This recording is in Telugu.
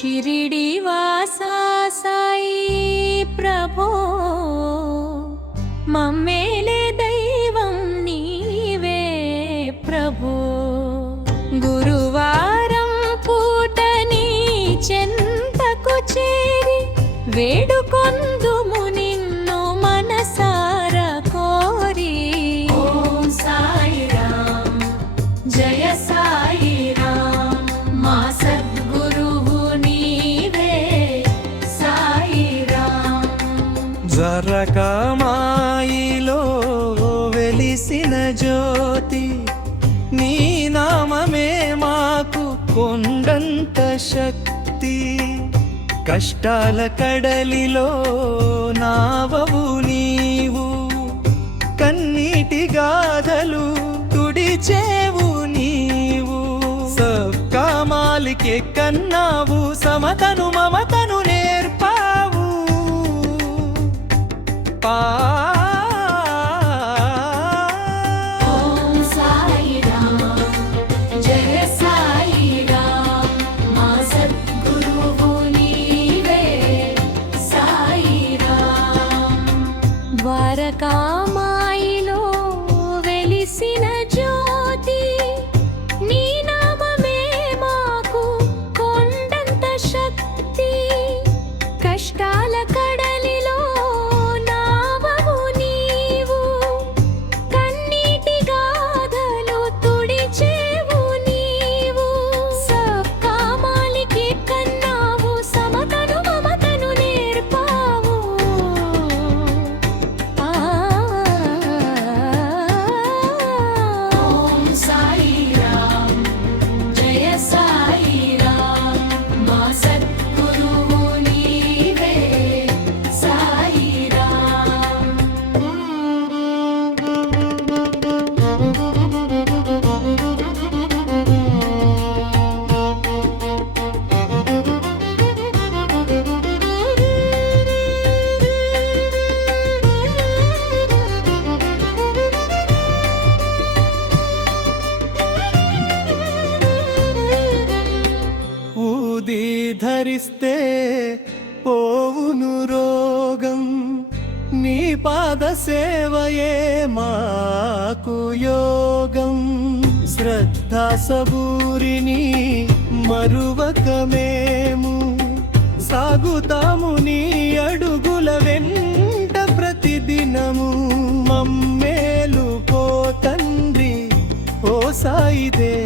शिरिडी वासा साई प्रभो मम्मेले दैवं नीवे प्रभो गुरुवारं पूटनी చెంతకు చేరి వేడుకొందుము నిన్ను మనసారా కోరి ఓం సాయి రామ్ జయ సాయి రామ్ మా సద్గురువు నీవే సాయి రామ్ జరకమాయిలో వెలిసిన జ్యోతి నీ నామమే మాకు కొండంత శక్తి కష్టాల కడలిలో నావవు నీవు కన్నీటి గాథలు తుడిచేవు నీవు సబ్కా మాలికే కన్నావు సమతను మమతను నేర్పావు ఓం సాయి రామ్ జయ సాయి రామ్ మా సద్గురువు నీవే సాయి రామ్ ద్వారకామాయిలో వెలిసిన జ్యోతి నీ నామమే మాకు కొండంత శక్తి కష్టాల కడలిలో నావవు నీవు కన్నీటి గాథలు తుడిచేవు నీవు సబ్కా మాలికే కన్నావు సమతను మమతను నేర్పావు ఓం సాయి రామ్ జయ సాయి రామ్ మా సద్గురువు నీవే సాయి రామ్ ఊది ధరిస్తే పోవును రోగం నీ పాద సేవయే మాకు యోగం శ్రద్ధా సబూరిని మరువక మేము సాగుతాము నీ అడుగుల వెంట ప్రతిదినము మమ్మేలు కో తండ్రి ఓ సాయి దేవా